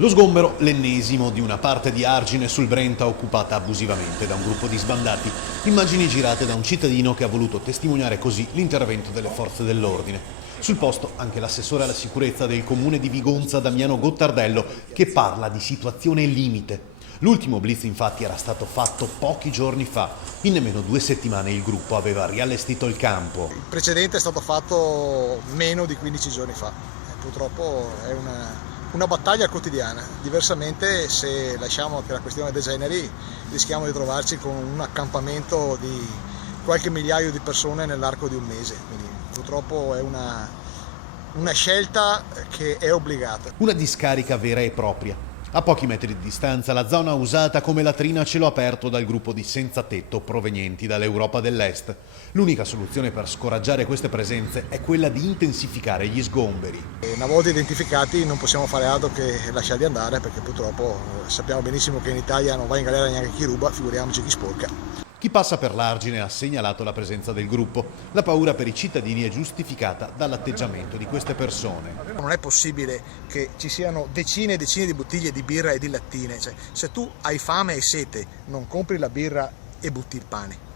Lo sgombero, l'ennesimo di una parte di Argine sul Brenta occupata abusivamente da un gruppo di sbandati. Immagini girate da un cittadino che ha voluto testimoniare così l'intervento delle forze dell'ordine. Sul posto anche l'assessore alla sicurezza del comune di Vigonza, Damiano Gottardello, che parla di situazione limite. L'ultimo blitz infatti era stato fatto pochi giorni fa. In nemmeno 2 settimane il gruppo aveva riallestito il campo. Il precedente è stato fatto meno di 15 giorni fa. Purtroppo è una battaglia quotidiana. Diversamente, se lasciamo che la questione degeneri, rischiamo di trovarci con un accampamento di qualche migliaio di persone nell'arco di un mese. Quindi purtroppo è una scelta che è obbligata. Una discarica vera e propria. A pochi metri di distanza la zona usata come latrina a cielo aperto dal gruppo di senza tetto provenienti dall'Europa dell'Est. L'unica soluzione per scoraggiare queste presenze è quella di intensificare gli sgomberi. Una volta identificati non possiamo fare altro che lasciarli andare, perché purtroppo sappiamo benissimo che in Italia non va in galera neanche chi ruba, figuriamoci chi sporca. Chi passa per l'Argine ha segnalato la presenza del gruppo. La paura per i cittadini è giustificata dall'atteggiamento di queste persone. Non è possibile che ci siano decine e decine di bottiglie di birra e di lattine. Se tu hai fame e sete, non compri la birra e butti il pane.